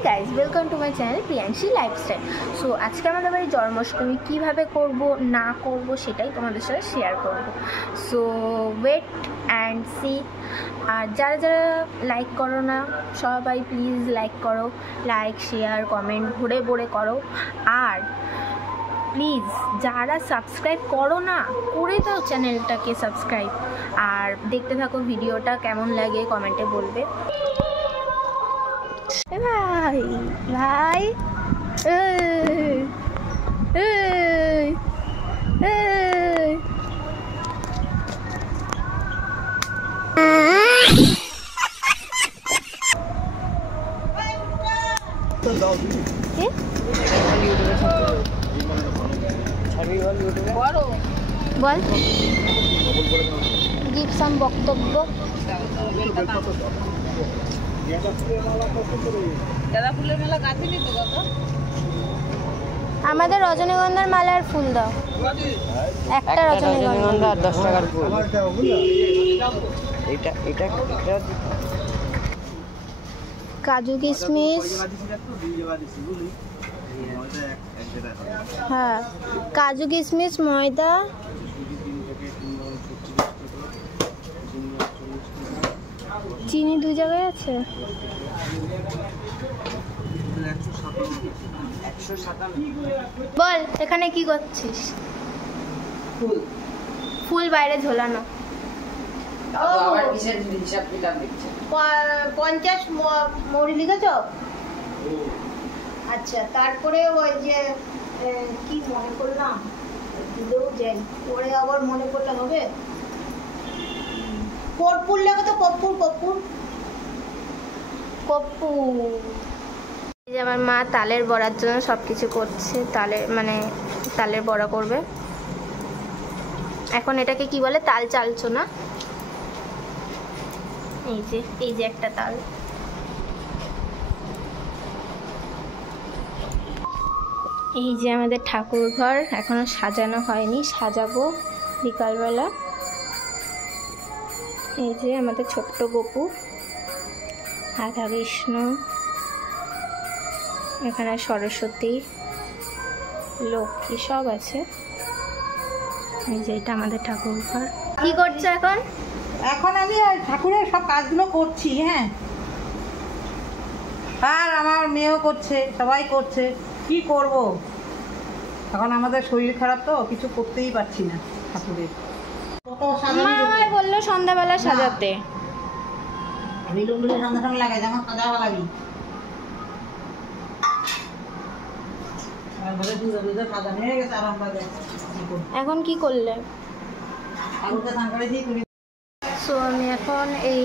Hey guys, welcome to my channel Priyanshi lifestyle. So আজকে আমাদের বাড়ি জন্মাষ্টমী কীভাবে করব না করব সেটাই তোমাদের সাথে শেয়ার করব। So wait and see. আর যারা যারা লাইক করো না সবাই প্লিজ লাইক করো, লাইক শেয়ার কমেন্ট ভরে ভরে করো। আর প্লিজ যারা সাবস্ক্রাইব করো না করে দাও চ্যানেলটাকে সাবস্ক্রাইব। আর দেখতে থাকো ভিডিওটা, কেমন লাগে কমেন্টে বলবে। ভাই ভাই বল, গিভ সাম বক্তব্য। গাঁদা ফুলের মালা গাঁথিনি তো দাদা? আমাদের রজনীগন্ধার মালার ফুল দাও, একটা রজনীগন্ধা আর 10 টাকার ফুল। এটা কাজু কিশমিশ, হ্যাঁ কাজু কিশমিশ ময়দা, চিনি 2 জায়গায় আছে। বল এখানে কি করছিস? ফুল বাইরে ঝোলানো। 50 মৌরি লিখেছ? আচ্ছা, তারপরে ওই যে কি মনে করলাম দিলেও যাই, পরে আবার মনে করলে হবে। কর্পূর লেখো তো, কর্পূর কর্পূর কর্পূর। এই যে আমার মা তালের বড়ার জন্য সব কিছু করছে, তালের বড়া করবে। এখন এটাকে কি বলে? তাল চালছো না? এই যে একটা তাল। এই যে আমাদের ঠাকুর ঘর এখনো সাজানো হয়নি, সাজাবো বিকালবেলা। এই যে আমাদের ছোট্ট গপু, রাধা কৃষ্ণ, এখানে সরস্বতী লক্ষ্মী সব আছে। এই যে এটা আমাদের ঠাকুর ঘর। কি করছো এখন? এখন আমি ঠাকুরের সব কাজগুলো করছি। হ্যাঁ, আর আমার মেয়েও করছে, সবাই করছে। কি করব, এখন আমাদের শরীর খারাপ তো কিছু করতেই পারছি না। ঠাকুরের মা বললো সন্ধ্যাবেলা সাজাতে। আমি লুঙ্গি সন্ধ্যা সময় লাগাই, যেমন সাজাবা লাগি। এখন কি করলে? সো আমি এখন এই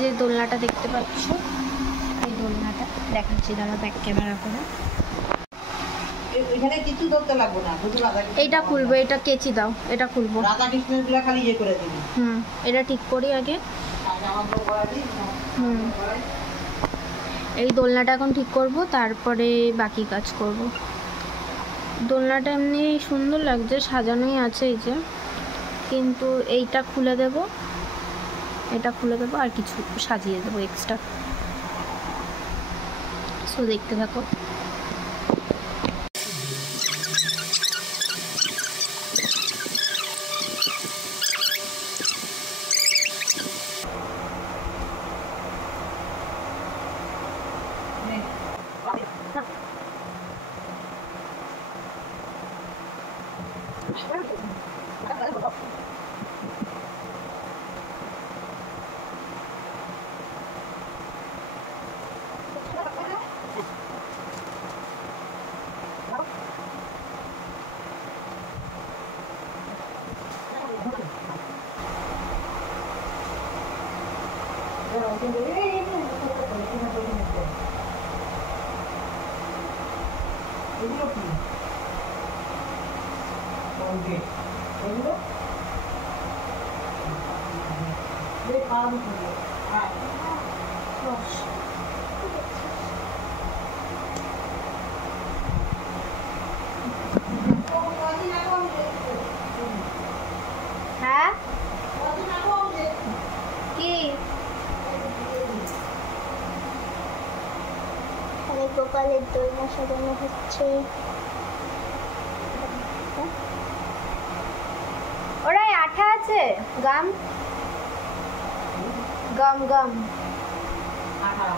যে দোলনাটা দেখতে পাচ্ছ, এই দোলনাটা দেখাচ্ছি, দাঁড়া ব্যাক ক্যামেরা করে। এখানে কিছু ধরতে লাগবে না, শুধু রাধা কৃষ্ণ। এইটা খুলবো, এটা কেচি দাও, এটা খুলবো। রাধা কৃষ্ণের গুলা খালি ইয়ে করে দিবি। এটা ঠিক করি আগে। এই দোলনাটা এখন ঠিক করব, তারপরে বাকি কাজ করব। দোলনাটা এমনি সুন্দর লাগছে, সাজানোই আছে এই যে, কিন্তু এইটা খুলে দেব, এটা খুলে দেবো আর কিছু সাজিয়ে দেবো এক্সট্রা। সো দেখতে থাকো। হ্যাঁ কি গোপালের দোলনা সাজানো হচ্ছে। ওরাই আঠা আছে, গাম গাম গাম আঠা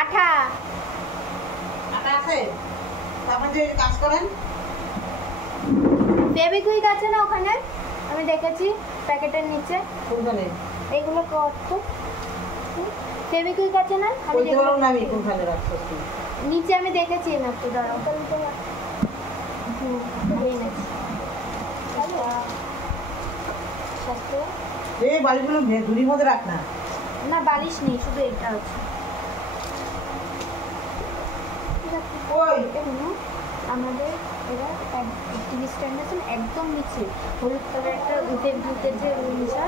আঠা আঠা আছে। তারপর যে কাজ করেন, ফেভিকুইক আছে না ওখানে? আমি দেখেছি প্যাকেটের নিচে। কোনখানে? এইগুলো কত ফেভিকুইক আছে না? আমি বলতে পারো না আমি কোনখানে রাখছো তুমি? নিচে আমি দেখেছি না, একটু দাঁড়াও। এই বালিগুলো ঝুড়ির মধ্যে রাখ না। না বালিশ নেই, শুধু এটা আছে। ওই আমাদের এরা টিভি স্ট্যান্ড আছে একদম নিচে, হলুদ কালার একটা উঠে যে জিনিসটা।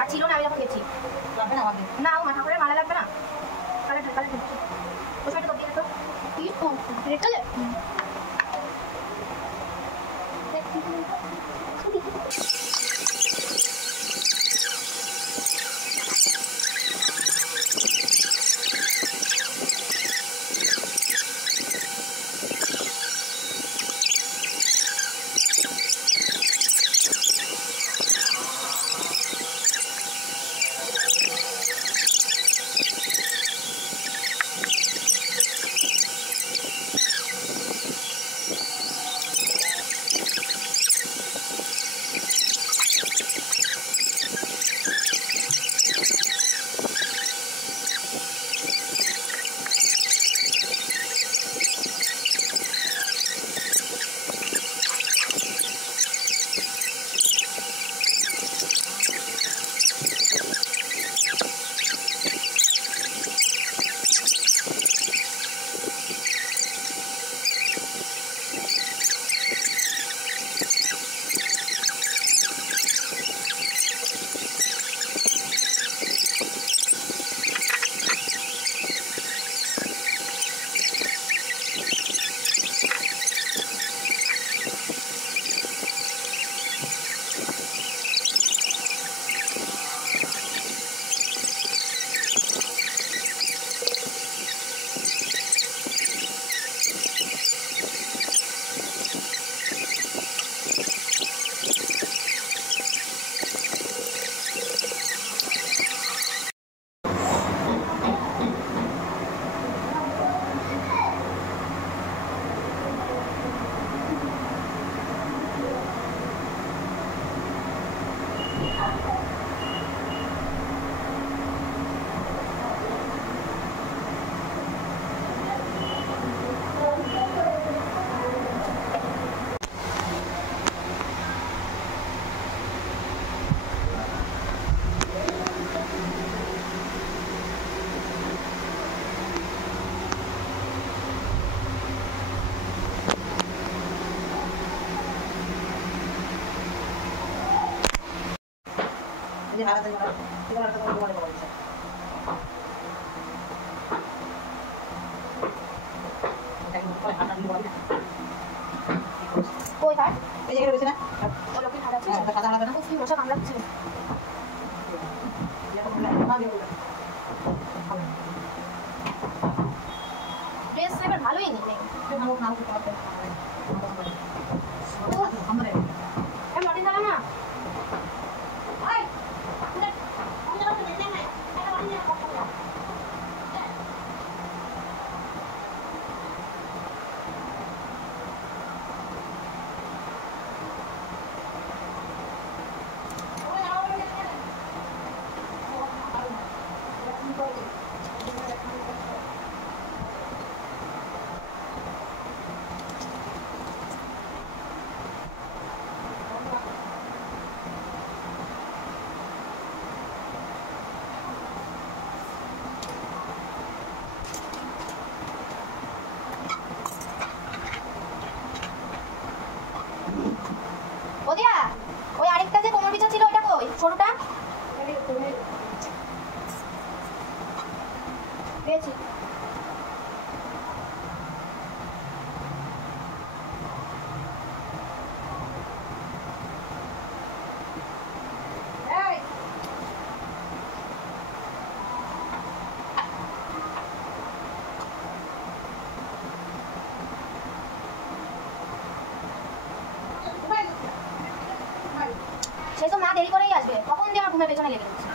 আর ছিল না, আমি যখন গেছি। না ও মাথা করে মালা লাগবে না, কালার ওই সাইডে দিয়ে তো রেড কালার। কই হাট এই জায়গায় রয়েছে না ও লোকের হাট আছে সাদা হাত না কি মশা কামড়াচ্ছে ড্রেস এবার ভালোই নিলে মাটি দাঁড়া না ওদিয়া ওই আরেকটা যে কোমর বিছা ছিল ওটা কই ছোটটা পেয়েছি সে তো মা দেরি করেই আসবে কখন দিয়ে আমার ঘুমের পেছনে লেগে যাচ্ছে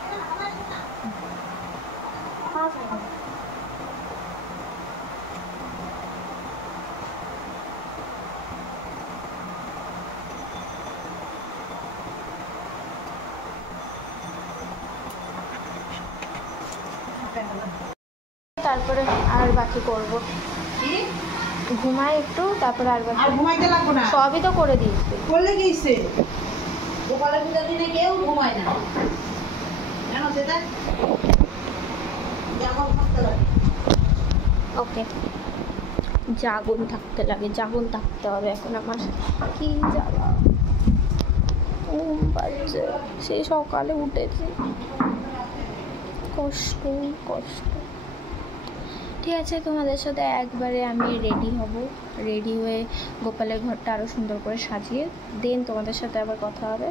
তারপরে আর বাকি করব ঘুমাই একটু তারপরে আর বাকি আর ঘুমাইতে লাগবো না সবই তো করে দিয়েছি করলে গিয়েছে গোপালের পূজার দিনে কেউ ঘুমায় না জানো সেটা জাগন থাকতে লাগে ওকে জাগন থাকতে হবে এখন আমার কি জ্বালা ঘুম পাচ্ছে সেই সকালে উঠেছি কষ্ট ঠিক আছে তোমাদের সাথে একবারে আমি রেডি হয়ে গোপালের ঘরটা আরও সুন্দর করে সাজিয়ে দেন তোমাদের সাথে আবার কথা হবে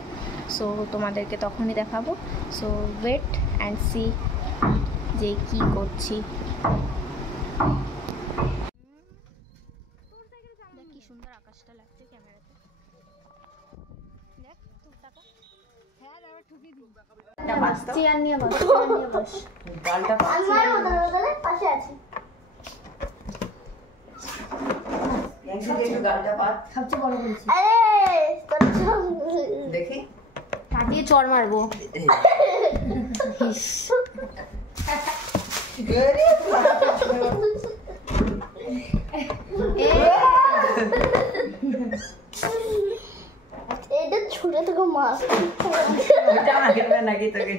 সো তোমাদেরকে তখনই দেখাবো সো ওয়েট অ্যান্ড সি যে কি করছি দেখ কি সুন্দর আকাশটা লাগছে ক্যামেরাতে দেখ তোর টাকা হ্যাঁ আবার ঠুকি দিই চেয়ার নিয়ে বস ডালটা পাশে আছি সবচেয়ে বড় বলছি দেখি দিয়ে চড় মারবো এটা ছুটে থেকে মাছ নাকি তোকে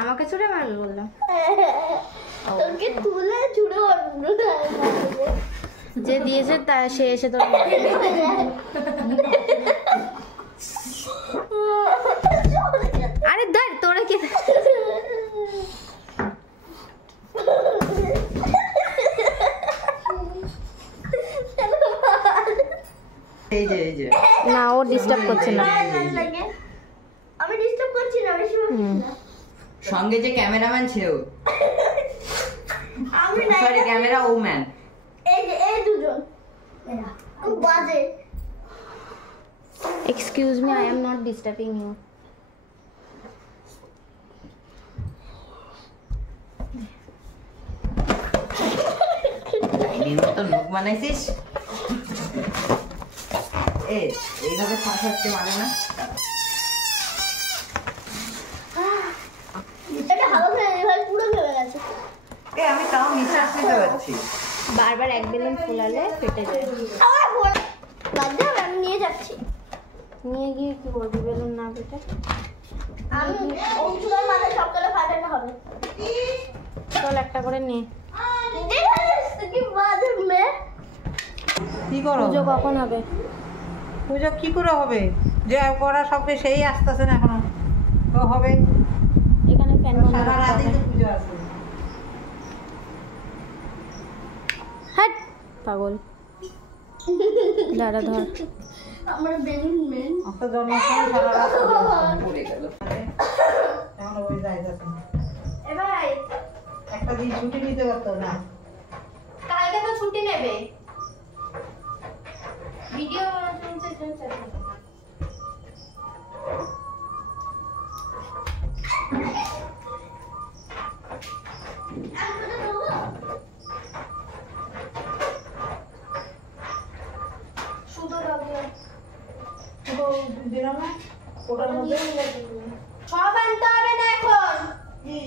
আমাকে ছুড়ে মারবে বললাম তোকে তুলে ছুড়ে মারবো যে দিয়েছে তা সে এসে তোর আরে ধর তোরা কি এই যে না ও ডিস্টার্ব করছে না আমি ডিস্টার্ব করছি না বেশি বলছি না সঙ্গে যে ক্যামেরাম্যান ছিল আমি না সরি ক্যামেরা ওম্যান এই দুজন এরা খুব বাজে excuse me I am not disturbing you তো লোক বানাইছিস এইভাবে ফাঁসাচ্ছে মানে না এটা হাওয়া খেয়ে ভাই পুরো খেয়ে গেছে আমি তাও নিঃশ্বাস নিতে পারছি বারবার এক বেলুন ফুলালে ফেটে যায় আমার ফোন বাদ দে আমি নিয়ে যাচ্ছি নিয়ে গিয়ে কি করবি বেলুন না ফেটে আমি ওষুধের মাথা সকালে ফাটানো হবে চল একটা করে নে কি বাজে মেয়ে কি করো পুজো কখন হবে পুজো কি করে হবে যে করা সবকে সেই আসতেছে না এখনো তো হবে, এখানে ফ্যান বন্ধ সারা করতে রাতই হবে। তো পুজো আছে। হ্যাট পাগল, দাঁড়া ধর। আমার বেলুন মেন আপনার জন্মস্থানে সারা রাত পুজো আছে। পড়ে গেল এখন ওই যাইতেছে না। এ ভাই একটা দিন ছুটি নিতে পারতো না। কালকে তো ছুটি নেবে ভিডিও শুনতে শুনতে শুধু রাখবে তো দিলাম না ওটার মধ্যে সব আনতে হবে না এখন কি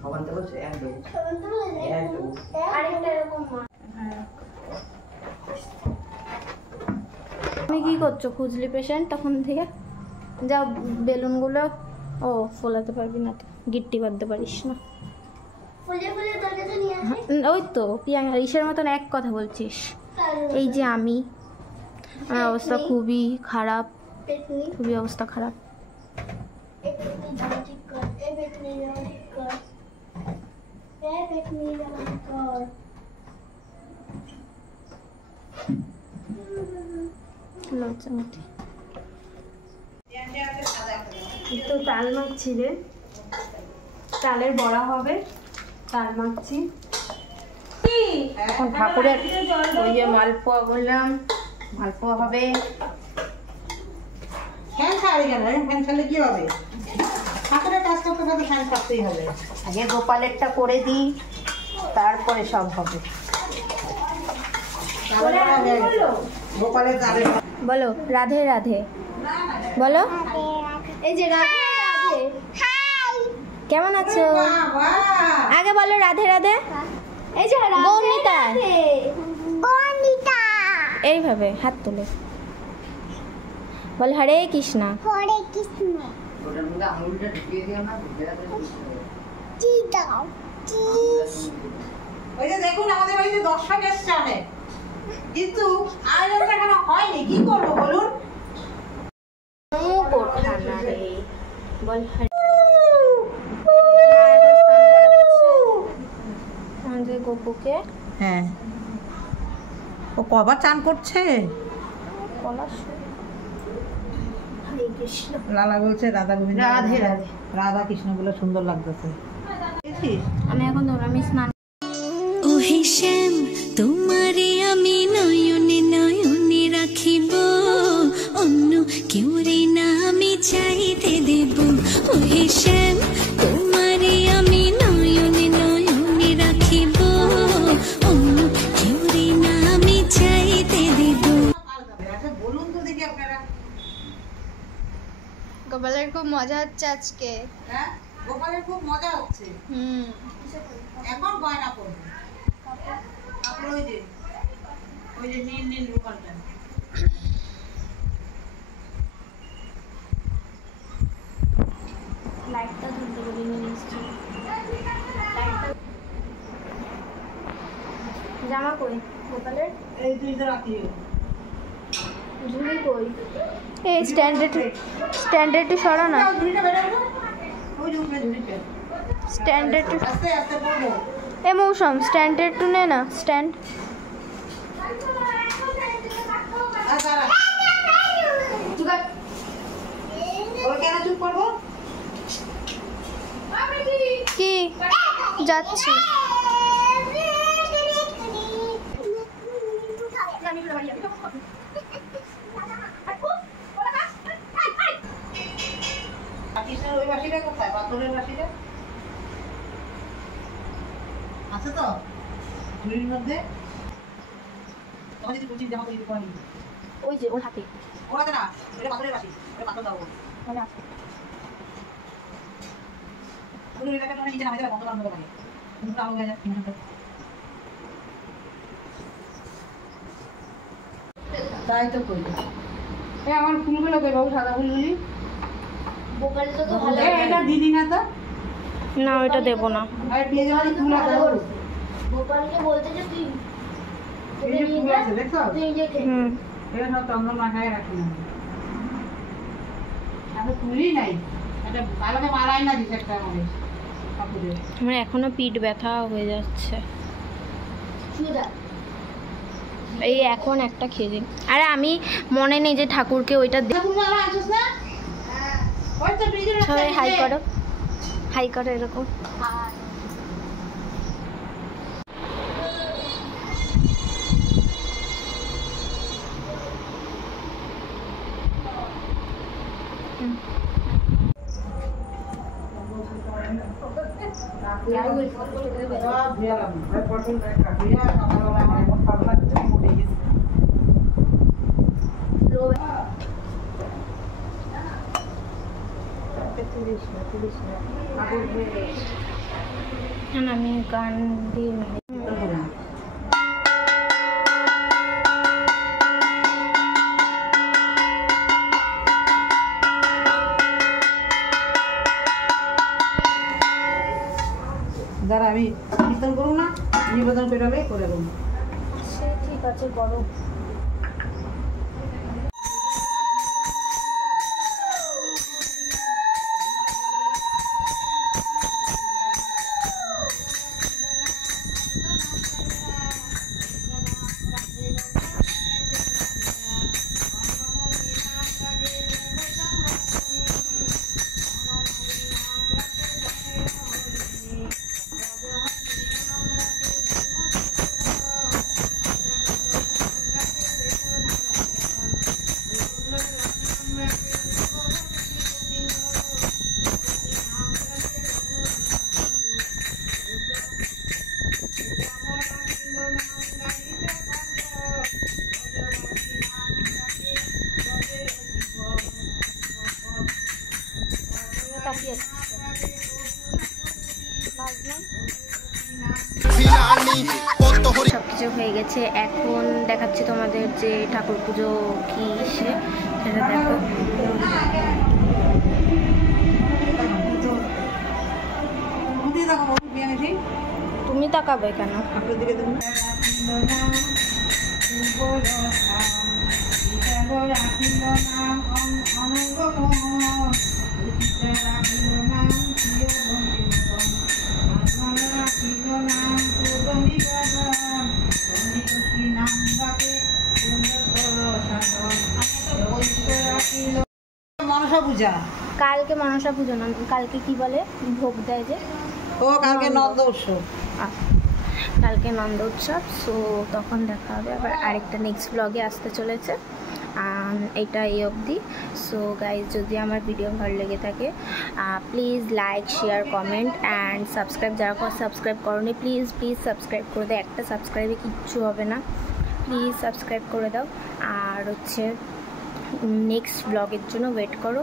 সবান তো বলছে এক দেবো সব আনতে হবে না এক দেবো আরেকটা এরকম মা তুমি কি করছো? খুঁজলি পেশেন্ট তখন থেকে? যা বেলুনগুলো, ও ফোলাতে পারবি না তো, গিট্টি বাঁধতে পারিস না। ফুলে ফুলে তোর কাছে নিয়ে আসি ওই তো প্রিয়াঙ্কা ইসের মতন এক কথা বলছিস। এই যে আমার অবস্থা খুবই খারাপ, পেটনি খুবই অবস্থা খারাপ। এই পেটনি জামা ঠিক কর এই পেটনি জামা ঠিক কর এই পেটনি জামা ঠিক কর লজ্জা মতি তো তাল মাখছি রে, তালের বড়া হবে, তাল মাখছি। এখন ঠাকুরের ওই যে মালপোয়া বললাম, মালপোয়া হবে। ফ্যান ছাড়ি কেন? ফ্যান ছাড়লে কি হবে? ঠাকুরের কাজ করতে করতে ফ্যান ছাড়তেই হবে। আগে গোপালেরটা করে দিই, তারপরে সব হবে। গোপালের গাড়ি বলো রাধে রাধে বলো। এই যে রাধে রাধে কেমন আছো? আগে বলো রাধে রাধে। এই যে রাধে গৌমিতা। রাধে গৌমিতা এইভাবে হাত তুলে বল হরে কৃষ্ণা। হরে কৃষ্ণ ওটার মধ্যে আঙুলটা ঢুকিয়ে দিও না, ঢুকিয়ে রাখলে কি দাও কি ওই যে দেখুন আমাদের বাড়িতে দর্শক এসছে অনেক, কিন্তু আয়োজনটা এখনো হয়নি। কি করবো বলুন? কোঠানা রে বল হরে। আমাদের গপুকে হ্যাঁ, ও কবার চান করছে? বলা হরে কৃষ্ণ লালা বলছে রাধা গোবিন্দ রাধে রাধে। রাধা কৃষ্ণ বলে সুন্দর লাগতেছে। দেখছিস? আমি এখন ধরামি স্নান। ওহে শ্যাম তোমারে আমি নয়নে নয়নে রাখিব, অন্য কেউরে না আমি চাইতে দেব। ওহে শ্যাম তোমারে আমি নয়নে নয়নে রাখিব, অন্য কেউরে না আমি চাইতে দেব। আচ্ছা বলুন তো দেখি আপনারা। গোপালের খুব মজা হচ্ছে আজকে হ্যাঁ, গোপালের খুব মজা হচ্ছে। এখন গয়না করবে। তারপর ওই যে নীল নীল রুমালটা। লাইটটা ধরতে বলিনি নিশ্চয়ই। জামা কই গোপালের? এই তুই তো রাখি ঝুলি কই? এই স্ট্যান্ডার্ড সরা না, ঝুড়িটা বেরোবো। ওই যে উপরে ঝুড়িটা। স্ট্যান্ডার্ড। আস্তে আস্তে পড়বো। এ মৌসুম স্ট্যান্ডার্ড টু নে না, স্ট্যান্ড। আর দাঁড়া। ওই কেন চুপ করবো? কি যাচ্ছি? কৃষ্ণের ওই বাসিটা কোথায়? পাথরের বাসিটা আছে তো ঝুড়ির মধ্যে। তোমার যদি কুচির জামা তৈরি করি ওই যে ওর হাতে ওরাতে না, এটা পাথরের বাসি, এটা পাথর দাও। মানে আছে। শুধু এটাকে তুমি নিচে নামাই দেবে, বন্ধ বান্ধব করে কিন্তু আলো হয়ে যায়। তাই তো করি। আমার ফুলগুলো কই বাবু? সাদা ফুলগুলি গোপাল তো ভালো এটা দিদি না তো? না ওইটা দেবো না। আর পেয়ে যাওয়ার ফুল আছে। গোপালকে বলতে যে তুই এই যে ফুল আছে দেখছো? তুই নিজে খেয়ে হুম এটা সব চন্দন মাখায় রাখি না। তুলি নাই একটা ভালোকে মারাই না দিস একটা আমাদের ঠাকুরের। আমার এখনো পিঠ ব্যথা হয়ে যাচ্ছে। এই এখন একটা খেয়ে দিন। আরে আমি মনে নেই যে ঠাকুরকে ওইটা ঠাকুর মারা আছিস না? ওই তো ফ্রিজের সবাই হাই করো, হাই করো এরকম। আমি গান দিয়ে যারা আমি কীর্তন করুন না, নিবেদন পেটালে করে দেবো। সে ঠিক আছে করো। সবকিছু হয়ে গেছে। এখন দেখাচ্ছি তোমাদের যে ঠাকুর পুজো কি সেটা দেখো। তুমি তাকাবে কেন? মনসা পূজা কালকে মনসা পুজো না, কালকে কি বলে ভোগ দেয় যে, ও কালকে নন্দ উৎসব। কালকে নন্দ উৎসব। সো তখন দেখা হবে আবার আরেকটা নেক্সট ব্লগে আসতে চলেছে। এটা এই অবধি। সো গাইজ, যদি আমার ভিডিও ভালো লেগে থাকে please like, share, comment and subscribe. যারা সাবস্ক্রাইব করোনি প্লিজ সাবস্ক্রাইব করে দাও। একটা সাবস্ক্রাইবে কিচ্ছু হবে না, প্লিজ সাবস্ক্রাইব করে দাও। আর হচ্ছে নেক্সট ব্লগের জন্য ওয়েট করো।